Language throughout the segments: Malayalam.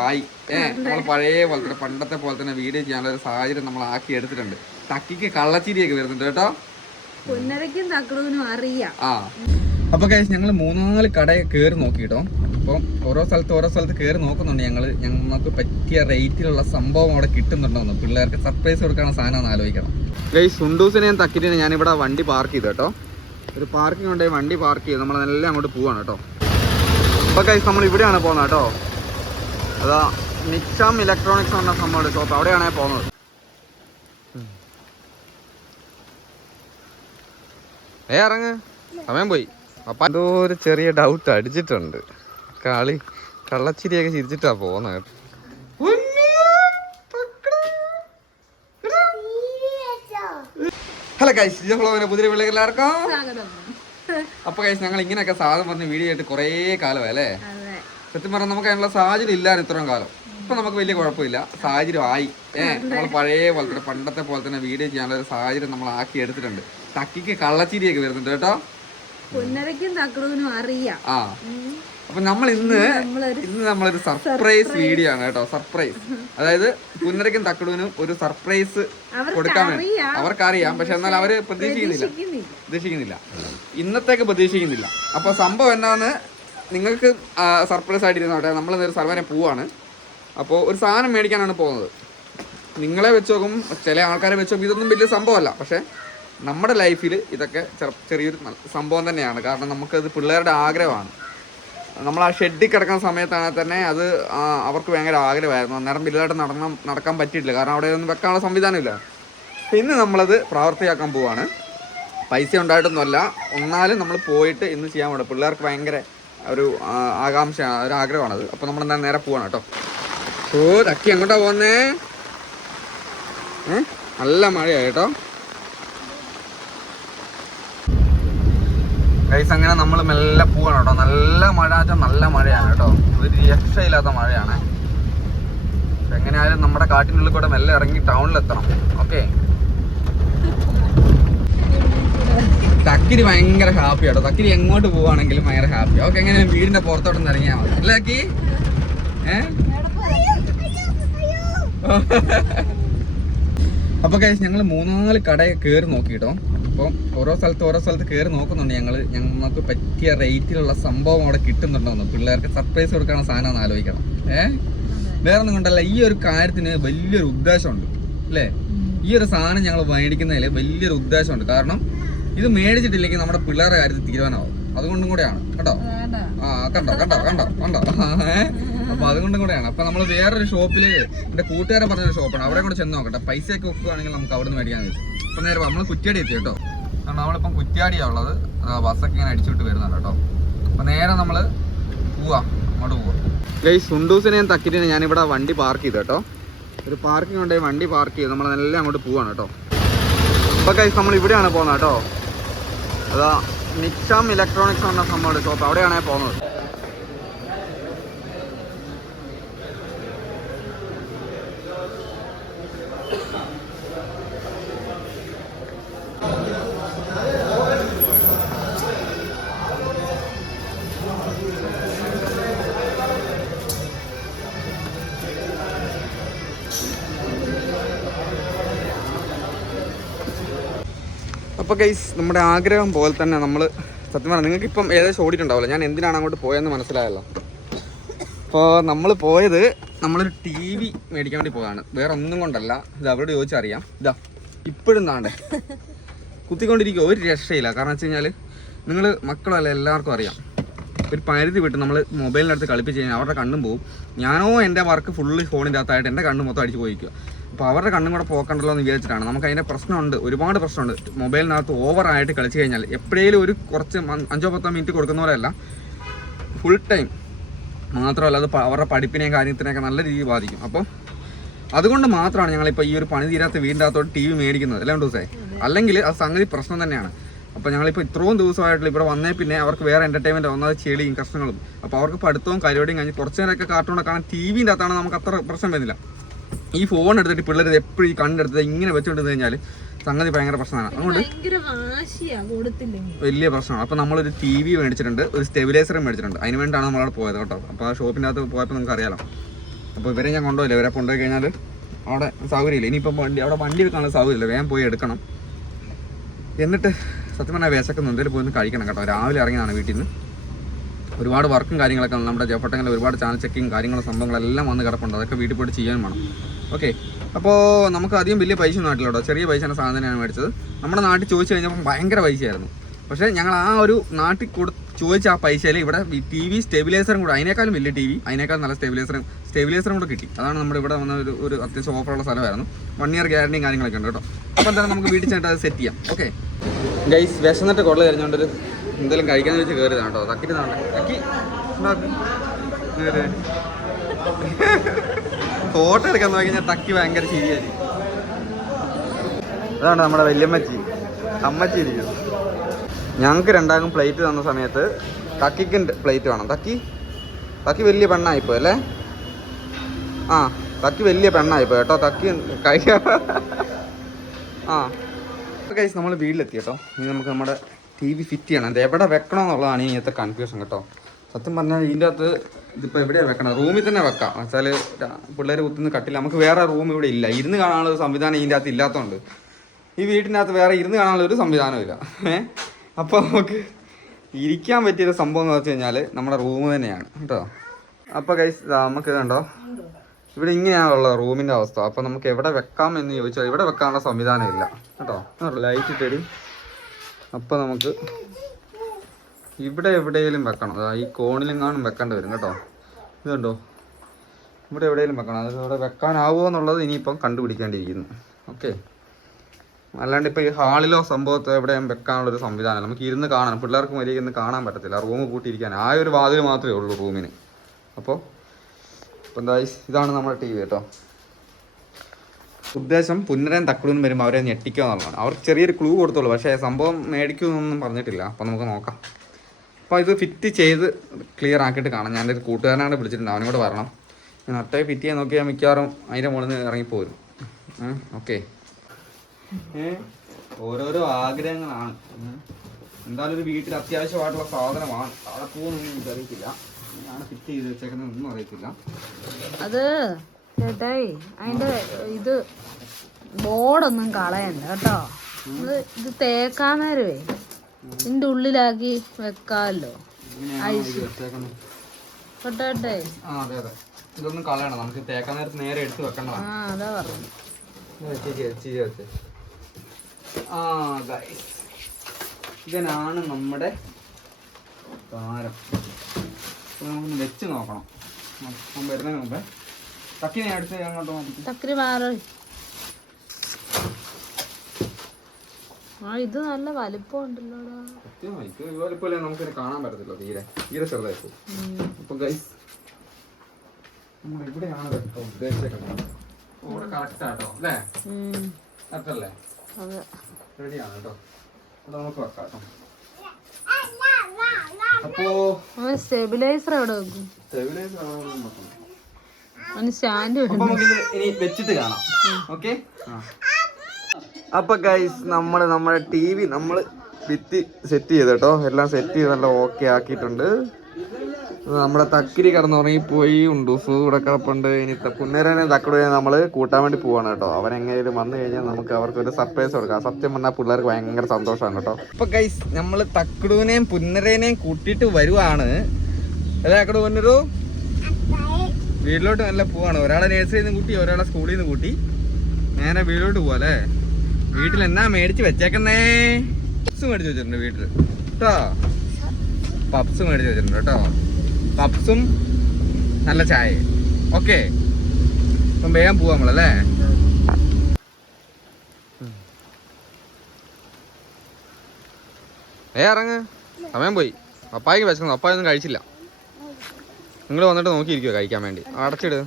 ആയി ഏ നമ്മൾ പഴയ പോലെ തന്നെ പണ്ടത്തെ പോലെ തന്നെ വീഡിയോ ചെയ്യാനുള്ള ഒരു സാഹചര്യം നമ്മൾ ആക്കി എടുത്തിട്ടുണ്ട്. തക്കിക്ക് കള്ളച്ചിരിയൊക്കെ വരുന്നുണ്ട് കേട്ടോ. പുന്നരയ്ക്കും അറിയാം. ആ. അപ്പൊ കഴിച്ച് ഞങ്ങൾ മൂന്നാൽ കട കേറി നോക്കിട്ടോ അപ്പം ഓരോ സ്ഥലത്ത് ഓരോ സ്ഥലത്ത് കയറി നോക്കുന്നുണ്ട് ഞങ്ങൾ ഞങ്ങൾക്ക് പറ്റിയ റേറ്റിലുള്ള സംഭവം അവിടെ കിട്ടുന്നുണ്ടോന്ന് പിള്ളേർക്ക് സർപ്രൈസ് കൊടുക്കാനുള്ള സാധനം ആലോചിക്കണം. ഗൈസ് സുണ്ടൂസിനെയും ഞാൻ ഇവിടെ വണ്ടി പാർക്ക് ചെയ്തു കേട്ടോ. ഒരു പാർക്കിംഗ് ഉണ്ടെങ്കിൽ വണ്ടി പാർക്ക് ചെയ്ത് നമ്മളെല്ലാം അങ്ങോട്ട് പോവാണ് കേട്ടോ. അപ്പൊ ഗൈസ് നമ്മൾ ഇവിടെയാണ് പോകുന്നത് കേട്ടോ. അതാ മിക്സം ഇലക്ട്രോണിക്സ് എന്ന സംഭവം ഷോപ്പ് അവിടെയാണ് പോകുന്നത്. ഏ ഇറങ്ങ്. സമയം പോയി. അപ്പൊ എന്തോ ഒരു ചെറിയ ഡൗട്ട് അടിച്ചിട്ടുണ്ട്. കളി കള്ളച്ചിരിയൊക്കെ ചിരിച്ചിട്ടാ പോകുന്നത്. ഹലോ കൈസ് ഹലോ പുതിയ പിള്ളേർക്ക് എല്ലാവർക്കും. സ്വാഗതം. അപ്പൊ കൈസ് ഞങ്ങൾ ഇങ്ങനെയൊക്കെ സാധനം പറഞ്ഞ് വീഡിയോ ആയിട്ട് കുറേ കാലമായി അല്ലേ? സത്യം പറഞ്ഞാൽ നമുക്ക് അതിനുള്ള സാഹചര്യം ഇല്ലായിരുന്നു ഇത്രയും കാലം. ഇപ്പൊ നമുക്ക് വലിയ കുഴപ്പമില്ല. സാഹചര്യം ആയി. ഏഹ് നമ്മൾ പഴയ പോലെ തന്നെ പണ്ടത്തെ പോലെ തന്നെ വീഡിയോ ചെയ്യാനുള്ള ഒരു സാഹചര്യം നമ്മൾ ആക്കി എടുത്തിട്ടുണ്ട്. തക്കിക്ക് കള്ളച്ചിരിയൊക്കെ വരുന്നുണ്ട് കേട്ടോ. പുന്നരയ്ക്കും തക്കടൂനും അറിയാം. ആ. അപ്പൊ നമ്മൾ ഇന്ന് ഇന്ന് നമ്മളൊരു സർപ്രൈസ് വീഡിയോ ആണ് കേട്ടോ സർപ്രൈസ്. അതായത് പുന്നരയ്ക്കും തക്കടൂനും ഒരു സർപ്രൈസ് കൊടുക്കാൻ വേണ്ടി. അവർക്കറിയാം പക്ഷെ എന്നാൽ അവർ പ്രതീക്ഷിക്കുന്നില്ല. പ്രതീക്ഷിക്കുന്നില്ല. പ്രതീക്ഷിക്കുന്നില്ല. ഇന്നത്തേക്ക് പ്രതീക്ഷിക്കുന്നില്ല. അപ്പൊ സംഭവം എന്നാന്ന് നിങ്ങൾക്ക് സർപ്രൈസ് ആയിട്ടിരുന്നോട്ടെ നമ്മൾ ഇന്നൊരു സർവേനെ പോവാണ്. അപ്പോൾ ഒരു സാധനം മേടിക്കാനാണ് പോകുന്നത്. നിങ്ങളെ വെച്ച് നോക്കും ചില ആൾക്കാരെ വെച്ച് നോക്കും ഇതൊന്നും വലിയ സംഭവമല്ല. പക്ഷേ നമ്മുടെ ലൈഫിൽ ഇതൊക്കെ ചെറു- ചെറിയൊരു സംഭവം തന്നെയാണ്. കാരണം നമുക്കത് പിള്ളേരുടെ ആഗ്രഹമാണ്. നമ്മൾ ആ ഷെഡിൽ കിടക്കുന്ന സമയത്താണെങ്കിൽ തന്നെ അത് അവർക്ക് ഭയങ്കര ആഗ്രഹമായിരുന്നു. അന്നേരം വലുതായിട്ട് നടന്ന നടക്കാൻ പറ്റിയിട്ടില്ല. കാരണം അവിടെ ഒന്നും വെക്കാനുള്ള സംവിധാനമില്ല. പിന്നെ നമ്മളത് പ്രാവർത്തിയാക്കാൻ പോവാണ്. പൈസ ഉണ്ടായിട്ടൊന്നുമല്ല. ഒന്നാലും നമ്മൾ പോയിട്ട് ഇന്ന് ചെയ്യാൻ വേണം പിള്ളേർക്ക് ഭയങ്കര ഒരു ആകാംക്ഷയാണ് ഒരു ആഗ്രഹമാണത്. അപ്പോൾ നമ്മൾ എന്താ നേരെ പോവാണ് കേട്ടോ. ഓ തക്കി എങ്ങോട്ടാ പോകുന്നേ ഏ? നല്ല മഴയായി കേട്ടോ. ഗൈസ് അങ്ങനെ നമ്മൾ മെല്ലെ പോവാണ് കേട്ടോ. നല്ല മഴ നല്ല മഴയാണ് കേട്ടോ. ഒരു രക്ഷയില്ലാത്ത മഴയാണ്. എങ്ങനെയായാലും നമ്മുടെ കാട്ടിനുള്ളിൽ കൂടെ മെല്ലെ ഇറങ്ങി ടൗണിലെത്തണം ഓക്കെ തക്കിരി ഭയങ്കര ഹാപ്പി കേട്ടോ തക്കിരി എങ്ങോട്ട് പോവാണെങ്കിലും ഭയങ്കര ഹാപ്പി ഓക്കെ എങ്ങനെ വീടിന്റെ പുറത്തോട്ട് ഇറങ്ങിയാൽ മതി. അല്ലേ അക്കി? ഏഹ് അപ്പൊ കഴിച്ച് ഞങ്ങൾ മൂന്നാൽ കട കേറി നോക്കിട്ടോ. അപ്പം ഓരോ സ്ഥലത്ത് ഓരോ സ്ഥലത്ത് കയറി നോക്കുന്നുണ്ട് ഞങ്ങൾ ഞങ്ങൾക്ക് പറ്റിയ റേറ്റിലുള്ള സംഭവം അവിടെ കിട്ടുന്നുണ്ടോന്ന് പിള്ളേർക്ക് സർപ്രൈസ് കൊടുക്കാനുള്ള സാധനം ആലോചിക്കണം. ഏ? വേറെ ഒന്നും കൊണ്ടല്ല ഈ ഒരു കാര്യത്തിന് വലിയൊരു ഉദ്ദേശമുണ്ട്. അല്ലേ? ഈ ഒരു സാധനം ഞങ്ങൾ മേടിക്കുന്നതിൽ വലിയൊരു ഉദ്ദേശമുണ്ട്. കാരണം ഇത് മേടിച്ചിട്ടില്ലെങ്കിൽ നമ്മുടെ പിള്ളേരെ കാര്യത്തിൽ തീരുമാനമാവും. അതുകൊണ്ടും കൂടെയാണ്. കേട്ടോ ആ കണ്ടോ കണ്ടോ കണ്ടോ കണ്ടോ? അപ്പൊ അതുകൊണ്ടും കൂടെയാണ്. അപ്പൊ നമ്മൾ വേറൊരു ഷോപ്പിൽ എന്റെ കൂട്ടുകാരൻ പറഞ്ഞൊരു ഷോപ്പാണ്. അവിടെ കൂടെ ചെന്ന് നോക്കട്ടെ. പൈസ ഒക്കെ വെക്കുകയാണെങ്കിൽ നമുക്ക് അവിടെ നിന്ന് മേടിക്കാൻ വെച്ചു അപ്പൊ നേരെ നമ്മൾ കുറ്റ്യാടി എത്തി കേട്ടോ. കാരണം നമ്മളിപ്പം കുറ്റ്യാടിയാ ഉള്ളത്. ബസ്സൊക്കെ ഇങ്ങനെ അടിച്ചുവിട്ട് വരുന്നുണ്ട് കേട്ടോ. അപ്പൊ നേരെ നമ്മൾ പോവാ. അങ്ങോട്ട് പോവാ. ഗൈസ് സുണ്ടൂസിനെയും ഞാൻ ഞാനിവിടെ വണ്ടി പാർക്ക് ചെയ്തു കേട്ടോ. ഒരു പാർക്കിംഗ് ഉണ്ടെങ്കിൽ വണ്ടി പാർക്ക് ചെയ്ത് നമ്മളെല്ലാം അങ്ങോട്ട് പോവാണ് കേട്ടോ. അപ്പൊ ഗൈസ് നമ്മൾ ഇവിടെയാണ് പോകുന്നത് കേട്ടോ. അതാ നിക്സാം ഇലക്ട്രോണിക്സ് എന്ന സംഭവം ഷോപ്പ് അവിടെയാണ് പോകുന്നത്. അപ്പോൾ ഗൈസ് നമ്മുടെ ആഗ്രഹം പോലെ തന്നെ നമ്മൾ സത്യം പറഞ്ഞാൽ നിങ്ങൾക്ക് ഇപ്പം ഏകദേശം ഓടിയിട്ടുണ്ടാവില്ല ഞാൻ എന്തിനാണ് അങ്ങോട്ട് പോയതെന്ന് മനസ്സിലായല്ലോ. അപ്പോൾ നമ്മൾ പോയത് നമ്മളൊരു ടി വി മേടിക്കാൻ വേണ്ടി പോയതാണ് വേറെ ഒന്നും കൊണ്ടല്ല. ഇത് അവരോട് ചോദിച്ചറിയാം. ഇതാ ഇപ്പോഴും താണ്ടേ. കുത്തിക്കൊണ്ടിരിക്കുക ഒരു രക്ഷയില്ല. കാരണം വെച്ച് കഴിഞ്ഞാൽ നിങ്ങൾ മക്കളല്ല എല്ലാവർക്കും അറിയാം. ഒരു പരിധി വിട്ട് നമ്മൾ മൊബൈലിനടുത്ത് കളിപ്പിച്ച് കഴിഞ്ഞാൽ അവരുടെ കണ്ണും പോകും ഞാനോ എന്റെ വർക്ക് ഫുള്ള് ഫോണിന്റെ അകത്തായിട്ട് എന്റെ കണ്ണ് മൊത്തം അടിച്ച് പോയിക്കുക അപ്പോൾ അവരുടെ കണ്ണും കൂടെ പോക്കണ്ടല്ലോ എന്ന് വിചാരിച്ചിട്ടാണ്. നമുക്ക് അതിന്റെ പ്രശ്നമുണ്ട്. ഒരുപാട് പ്രശ്നമുണ്ട്. മൊബൈലിനകത്ത് ഓവറായിട്ട് കളിച്ച് കഴിഞ്ഞാൽ എപ്പോഴേലും ഒരു കുറച്ച് അഞ്ചോ പത്തോ മിനിറ്റ് കൊടുക്കുന്ന പോലെയല്ല ഫുൾ ടൈം മാത്രമല്ല അത് അവരുടെ പഠിപ്പിനെയും കാര്യത്തിനെയൊക്കെ നല്ല രീതിയിൽ ബാധിക്കും. അപ്പോൾ അതുകൊണ്ട് മാത്രമാണ് ഞങ്ങളിപ്പോൾ ഈ ഒരു പണി തീരാത്ത വീടിന്റെ അകത്തോട്ട് ടി വി മേടിക്കുന്നത്. അല്ലേ ദിവസേ അല്ലെങ്കിൽ അത് സംഗതി പ്രശ്നം തന്നെയാണ്. അപ്പോൾ ഞങ്ങളിപ്പോൾ ഇത്രയും ദിവസമായിട്ടുള്ള ഇവിടെ വന്നേ പിന്നെ അവർക്ക് വേറെ എന്റർടൈൻമെന്റ് ഒന്നാമത് ചെളിയും കഷ്ണങ്ങളും. അപ്പോൾ അവർക്ക് പഠിത്തവും കരുവടിയും കഴിഞ്ഞ് കുറച്ച് നേരമൊക്കെ കാർട്ടൂണൊക്കെ കാണാൻ ടി വിന്റെ അകത്താണ് നമുക്ക് അത്ര പ്രശ്നം വരുന്നില്ല. ഈ ഫോൺ എടുത്തിട്ട് പിള്ളേർ എപ്പോഴും ഈ കണ്ണെടുത്ത് ഇങ്ങനെ വെച്ചുകൊണ്ട് കഴിഞ്ഞാൽ സംഗതി ഭയങ്കര പ്രശ്നമാണ്. അതുകൊണ്ട് വലിയ പ്രശ്നമാണ്. അപ്പോൾ നമ്മളൊരു ടി വി മേടിച്ചിട്ടുണ്ട് ഒരു സ്റ്റെബിലൈസറും മേടിച്ചിട്ടുണ്ട്. അതിന് വേണ്ടിയാണ് നമ്മളവിടെ പോയത് കേട്ടോ. അപ്പോൾ ആ ഷോപ്പിന്റെ അകത്ത് പോയപ്പോൾ നമുക്ക് അറിയാലോ. അപ്പോൾ ഇവരെ ഞാൻ കൊണ്ടുപോയില്ല. ഇവരെ കൊണ്ടുപോയി കഴിഞ്ഞാൽ അവിടെ സൗകര്യമില്ല. ഇനിയിപ്പോൾ വണ്ടി അവിടെ വണ്ടി വെക്കാനുള്ള സൗകര്യമില്ല. വേഗം പോയി എടുക്കണം. എന്നിട്ട് സത്യം പറഞ്ഞാൽ വിശക്കുന്നു. എന്തെങ്കിലും പോയി ഒന്ന് കഴിക്കണം കേട്ടോ. രാവിലെ ഇറങ്ങിയതാണ് വീട്ടിൽ നിന്ന്. ഒരുപാട് വർക്കും കാര്യങ്ങളൊക്കെ. നമ്മുടെ ജോപ്പട്ടങ്ങളിൽ ഒരുപാട് ചാനൽ ചെക്കിങ് കാര്യങ്ങളും സംഭവങ്ങളെല്ലാം വന്ന് കിടപ്പുണ്ട്. അതൊക്കെ വീട്ടിൽ പോയിട്ട് ചെയ്യാൻ വേണം. ഓക്കെ അപ്പോൾ നമുക്ക് അധികം വലിയ പൈസ ഒന്നും ആയിട്ടില്ല കേട്ടോ. ചെറിയ തന്നെ സാധനം തന്നെയാണ് മേടിച്ചത്. നമ്മുടെ നാട്ടിൽ ചോദിച്ചു കഴിഞ്ഞപ്പോൾ ഭയങ്കര പൈസയായിരുന്നു. പക്ഷേ ഞങ്ങൾ ആ ഒരു നാട്ടിൽ കൊടു ചോദിച്ച ആ പൈസയിൽ ഇവിടെ ടി വി സ്റ്റെബിലൈസറും കൂടെ അതിനേക്കാളും വലിയ ടി വി അതിനേക്കാളും നല്ല സ്റ്റെബിലൈസറും സ്റ്റെബിലൈസറും കൂടെ കിട്ടി. അതാണ് നമ്മുടെ ഇവിടെ വന്ന ഒരു ഒരു അത്യാവശ്യം ഓഫറുള്ള സ്ഥലമായിരുന്നു. വൺ ഇയർ ഗ്യാരണ്ടിയും കാര്യങ്ങളൊക്കെ ഉണ്ട് കേട്ടോ. അപ്പോൾ എന്തായാലും നമുക്ക് വീട്ടിൽ ചെന്നിട്ട് അത് സെറ്റ് ചെയ്യാം. ഓക്കെ ഗൈസ് വിശന്നിട്ട് കൊള്ള കഴിഞ്ഞുകൊണ്ടൊരു എന്തെങ്കിലും കഴിക്കാന്ന് വെച്ച് കയറിയതാണ് കേട്ടോ. തക്കിട്ട് നാളെ തക്കി. ഫോട്ടോ എടുക്കാൻ നോക്കി കഴിഞ്ഞാൽ തക്കി ഭയങ്കര ശരിയായി അതാണ് നമ്മുടെ വല്യമ്മച്ചി. അമ്മച്ചി ഇരിക്കുന്നു. ഞങ്ങൾക്ക് രണ്ടാകും പ്ലേറ്റ് തന്ന സമയത്ത് തക്കിക്ക് പ്ലേറ്റ് വേണം. തക്കി. തക്കി വലിയ പെണ്ണായിപ്പോ അല്ലേ? ആ തക്കി വലിയ പെണ്ണായിപ്പോ കേട്ടോ. തക്കി കഴിക്കാം ആ. നമ്മൾ വീട്ടിലെത്തി കേട്ടോ. ഇനി നമുക്ക് നമ്മുടെ ടി വി ഫിറ്റ് ചെയ്യണം. അത് എവിടെ വെക്കണം എന്നുള്ളതാണ് ഇങ്ങനത്തെ കൺഫ്യൂഷൻ കേട്ടോ. സത്യം പറഞ്ഞാൽ ഇതിന്റെ അകത്ത് ഇതിപ്പോൾ എവിടെയാണ് വെക്കണം റൂമിൽ തന്നെ വെക്കാം. വെച്ചാൽ പിള്ളേർ കുത്തുന്ന കട്ടില്ല നമുക്ക് വേറെ റൂം ഇവിടെ ഇല്ല. ഇരുന്ന് കാണാനുള്ള സംവിധാനം ഇതിന്റെ അകത്ത് ഇല്ലാത്തതുകൊണ്ട് ഈ വീട്ടിന്റെ അകത്ത് വേറെ ഇരുന്ന് കാണാനുള്ള ഒരു സംവിധാനമില്ല ഇല്ല. ഏ? അപ്പോൾ നമുക്ക് ഇരിക്കാൻ പറ്റിയൊരു സംഭവം എന്ന് വെച്ച് കഴിഞ്ഞാൽ നമ്മുടെ റൂം തന്നെയാണ്. കേട്ടോ? അപ്പോൾ കൈസ് നമുക്ക് കണ്ടോ? ഇവിടെ ഇങ്ങനെയാണുള്ള റൂമിന്റെ അവസ്ഥ. അപ്പോൾ നമുക്ക് എവിടെ വെക്കാം എന്ന് ചോദിച്ചാൽ ഇവിടെ വെക്കാനുള്ള സംവിധാനം ഇല്ല. കേട്ടോ? ലൈറ്റ് ഇട്ടടി അപ്പോൾ നമുക്ക് ഇവിടെ എവിടെയെങ്കിലും വെക്കണം. ഈ കോണിലെങ്ങാനും വെക്കേണ്ടി വരും കേട്ടോ. ഇതുണ്ടോ ഇവിടെ എവിടെയെങ്കിലും വെക്കണം. അത് ഇവിടെ വെക്കാനാവുമോ എന്നുള്ളത് ഇനിയിപ്പം കണ്ടുപിടിക്കേണ്ടിയിരിക്കുന്നു ഓക്കെ അല്ലാണ്ട് ഇപ്പോൾ ഈ ഹാളിലോ സംഭവത്തോ എവിടെയും വെക്കാനുള്ളൊരു സംവിധാനം. നമുക്ക് ഇരുന്ന് കാണാൻ പിള്ളേർക്ക് മര്യാദ ഇരുന്ന് കാണാൻ പറ്റത്തില്ല. റൂം കൂട്ടിയിരിക്കാൻ. ആ ഒരു വാതിൽ മാത്രമേ ഉള്ളൂ റൂമിന്. അപ്പോൾ ഇപ്പം എന്താ ഇതാണ് നമ്മുടെ ടി വി കേട്ടോ. ഉദ്ദേശം പുന്നരൻ തക്കുടും വരുമ്പോൾ അവരെ ഞെട്ടിക്കുക എന്നുള്ളതാണ്. അവർ ചെറിയൊരു ക്ലൂ കൊടുത്തുള്ളൂ. പക്ഷേ സംഭവം മേടിക്കുമെന്നൊന്നും പറഞ്ഞിട്ടില്ല. അപ്പോൾ നമുക്ക് നോക്കാം. അപ്പോൾ ഇത് ഫിറ്റ് ചെയ്ത് ക്ലിയർ ആക്കിയിട്ട് കാണാം. ഞാൻ ഒരു കൂട്ടുകാരനാണ് വിളിച്ചിട്ടുണ്ട്. അവനും കൂടെ വരണം. ഞാൻ ഒറ്റ ഫിറ്റ് ചെയ്യാൻ നോക്കിയാൽ മിക്കവാറും അതിന്റെ മുകളിൽ നിന്ന് ഇറങ്ങിപ്പോരും ഓക്കെ. ഓരോരോ ആഗ്രഹങ്ങളാണ്. എന്തായാലും ഒരു വീട്ടിൽ അത്യാവശ്യമായിട്ടുള്ള സാധനമാണ്. അവിടെ പോകുന്നൊന്നും എനിക്കറിയത്തില്ല. ഞാൻ ഫിറ്റ് ചെയ്ത് വെച്ചേക്കുന്നതൊന്നും അറിയത്തില്ല. അത് ചേട്ടായി അതിന്റെ ഇത് ബോർഡൊന്നും കളയണ്ട കേട്ടോ. ഇത് തേക്കാൻ നേരമേ ഇതിന്റെ ഉള്ളിലാക്കി വെക്കാമല്ലോ. വെച്ചേക്കുന്നത് കേട്ടോട്ടെ ആ ഇതൊന്നും കളയണം നമുക്ക് തേക്കാൻ നേരത്ത് നേരെ എടുത്ത് ആ വെക്കേണ്ടതാണ് അതാ പറഞ്ഞു. ആ ഇതിനാണ് നമ്മുടെ താരം. നമുക്ക് നമുക്കൊന്ന് വെച്ച് നോക്കണം. അപ്പം വരുന്നതിന് മുമ്പേ മാറി ആ ഇത് നല്ല വലിപ്പം ഉണ്ടല്ലോടാ നമുക്കിത് കാണാൻ പറ്റത്തില്ല തീരെ. തീരെ ചെറുതായിട്ട്. അപ്പൊ ഗൈസ് നമ്മൾ എവിടെയാണ് കേട്ടോ ഉദ്ദേശിച്ചേക്കുന്നത് ഇവിടെ കറക്റ്റ് ആട്ടോ അല്ലേ? റെഡിയാണ് കേട്ടോ. അത് നമുക്ക് വെക്കാം കേട്ടോ. അപ്പോ സ്റ്റെബിലൈസർ എവിടെ വെക്കും? സ്റ്റെബിലൈസർ ആണോ എന്ന് നോക്കണം. അതിന് സ്റ്റാൻഡ് അപ്പൊ നമുക്കിത് ഇനി വെച്ചിട്ട് കാണാം. ഓക്കെ അപ്പൊ ഗൈസ് നമ്മൾ നമ്മുടെ ടി വി നമ്മൾ ഭിത്തി സെറ്റ് ചെയ്ത് കേട്ടോ. എല്ലാം സെറ്റ് ചെയ്ത് നല്ല ഓക്കെ ആക്കിയിട്ടുണ്ട്. നമ്മുടെ തക്കിരി കിടന്നുറങ്ങി പോയി ഉണ്ടൂസ് ഇവിടെ കിടപ്പുണ്ട്. ഇനി പുന്നേരനെ തക്കടുവിനെ നമ്മൾ കൂട്ടാൻ വേണ്ടി പോവാണ് കേട്ടോ. അവൻ എങ്ങനെയും വന്നു കഴിഞ്ഞാൽ നമുക്ക് അവർക്ക് ഒരു സർപ്രൈസ് കൊടുക്കാം സത്യം പറഞ്ഞാൽ പിള്ളേർക്ക് ഭയങ്കര സന്തോഷമാണ് കേട്ടോ. അപ്പൊ ഗൈസ് നമ്മൾ തക്കടുവിനെയും പുന്നരേനെയും കൂട്ടിയിട്ട് വരുവാണ്. അല്ലേ തക്കടു പൊന്നരു? വീട്ടിലോട്ട് നല്ല പോവാണ്. ഒരാളെ നേഴ്സറിയിൽ നിന്ന് കൂട്ടി ഒരാളെ സ്കൂളിൽ നിന്ന് കൂട്ടി. നേരെ വീട്ടിലോട്ട് പോവാ അല്ലേ വീട്ടിൽ എന്നാ മേടിച്ച് വെച്ചേക്കുന്നേ? പപ്സ് മേടിച്ച് വെച്ചിട്ടുണ്ട് വീട്ടിൽ കേട്ടോ പപ്സ് മേടിച്ച് വെച്ചിട്ടുണ്ട് കേട്ടോ പപ്സും നല്ല ചായ ഓക്കെ അപ്പം വേഗം പോവാ നമ്മളല്ലേ ഏ ഇറങ്ങ്. സമയം പോയി. പപ്പായ്ക്ക് വെച്ചോ പപ്പായൊന്നും കഴിച്ചില്ല. നിങ്ങൾ വന്നിട്ട് നോക്കിയിരിക്കുവോ കഴിക്കാൻ വേണ്ടി? അടച്ചിട്.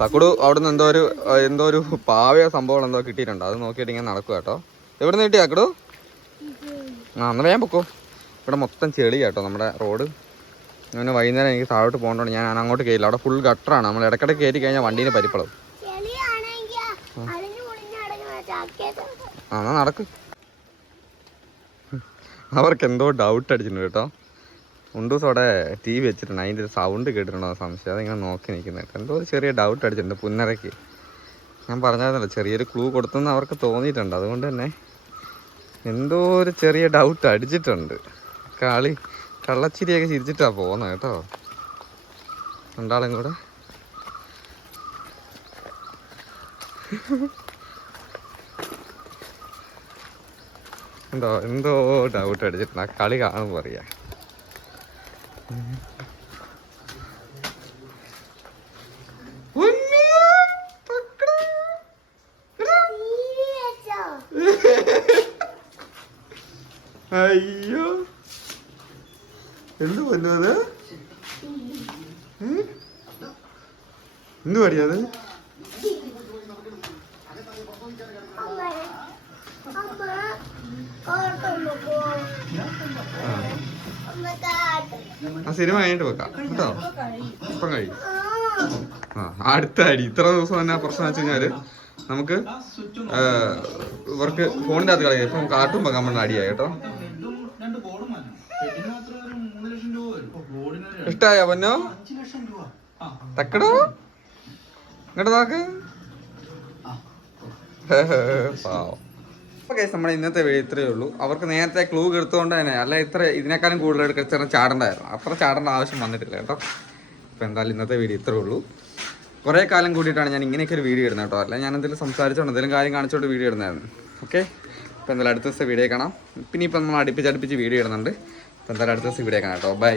തക്കുടു അവിടുന്ന് എന്തോ ഒരു എന്തോ ഒരു പാവയോ സംഭവം എന്തോ കിട്ടിയിട്ടുണ്ട്. അത് നോക്കിയിട്ട് ഇങ്ങനെ നടക്കുക കേട്ടോ. എവിടെ നിന്ന് കിട്ടി തക്കുടു? ആ എന്നാൽ വേഗം പൊക്കോ. ഇവിടെ മൊത്തം ചെളി കേട്ടോ നമ്മുടെ റോഡ്. അങ്ങനെ വൈകുന്നേരം എനിക്ക് താഴോട്ട് പോകേണ്ടത് ഞാൻ അങ്ങോട്ട് കയറില്ല. അവിടെ ഫുൾ ഗട്ടറാണ്. നമ്മൾ ഇടയ്ക്കിടയ്ക്ക് കയറി കഴിഞ്ഞാൽ വണ്ടീനെ പരിപ്പളും. ആ എന്നാൽ നടക്ക്. അവർക്ക് എന്തോ ഡൗട്ട് അടിച്ചിട്ടുണ്ട് കേട്ടോ. ഉണ്ടു അവിടെ ടി വി വെച്ചിട്ടുണ്ട്. അതിന്റെ ഒരു സൗണ്ട് കേട്ടിട്ടുണ്ടോ സംശയം. അതിങ്ങനെ നോക്കി നിൽക്കുന്നത് എന്തോ ഒരു ചെറിയ ഡൗട്ട് അടിച്ചിട്ടുണ്ട് പുന്നരയ്ക്ക്. ഞാൻ പറഞ്ഞായിരുന്നല്ലോ ചെറിയൊരു ക്ലൂ കൊടുത്തെന്ന് അവർക്ക് തോന്നിയിട്ടുണ്ട്. അതുകൊണ്ട് തന്നെ എന്തോ ഒരു ചെറിയ ഡൗട്ട് അടിച്ചിട്ടുണ്ട്. കളി കള്ളച്ചിരിയൊക്കെ ചിരിച്ചിട്ടാണ് പോകുന്നത് കേട്ടോ. രണ്ടാളും കൂടെ. എന്തോ എന്തോ ഡൗട്ട് അടിച്ചിട്ടുണ്ട്. ആ കളി കാണുമ്പോൾ അറിയാം അയ്യോ. എന്ത് പൊന്നത് എന്ത് പടിയത് ആ സിനിമ കഴിഞ്ഞിട്ട് വെക്കാം. കേട്ടോ? ഇപ്പം കഴിയും. ആ അടുത്ത അടി. ഇത്ര ദിവസം തന്നെ പ്രശ്നം വെച്ച് കഴിഞ്ഞാൽ നമുക്ക് ഇവർക്ക് ഫോണിന്റെ അകത്ത് കളിക്കാം. ഇപ്പം കാർട്ടൂൺ വെക്കാൻ പറ്റുന്ന അടിയായി കേട്ടോ? ഇഷ്ടായോ പൊന്നോ? തക്കടോ? ഇങ്ങോട്ട് നോക്ക്. പാവം. അപ്പോൾ നമ്മുടെ ഇന്നത്തെ വീഡിയോ ഇത്രയേ ഉള്ളൂ. അവർക്ക് നേരത്തെ ക്ലൂ എടുത്തുകൊണ്ട് തന്നെ അല്ല ഇത്ര ഇതിനേക്കാളും കൂടുതൽ എടുക്കാൻ ചാടണ്ടായിരുന്നു. അത്ര ചാടേണ്ട ആവശ്യം വന്നിട്ടില്ല കേട്ടോ. അപ്പോൾ എന്തായാലും ഇന്നത്തെ വീഡിയോ ഇത്രയേ ഉള്ളൂ. കുറേ കാലം കൂടിയിട്ടാണ് ഞാൻ ഇങ്ങനെയൊക്കെ ഒരു വീഡിയോ ഇടുന്നത് കേട്ടോ. അല്ല ഞാൻ എന്തെങ്കിലും സംസാരിച്ചോണ്ട് എന്തെങ്കിലും കാര്യം കാണിച്ചോണ്ട് വീഡിയോ ഇടുന്നതായിരുന്നു. ഓക്കെ അപ്പോൾ എന്തായാലും അടുത്ത ദിവസം വീഡിയോ കാണാം. പിന്നെ ഇപ്പം നമ്മൾ അടുപ്പിച്ച് അടുപ്പിച്ച് വീഡിയോ ഇടുന്നുണ്ട്. അപ്പോൾ എന്തായാലും അടുത്ത ദിവസം വീഡിയോ കാണാം കേട്ടോ. ബൈ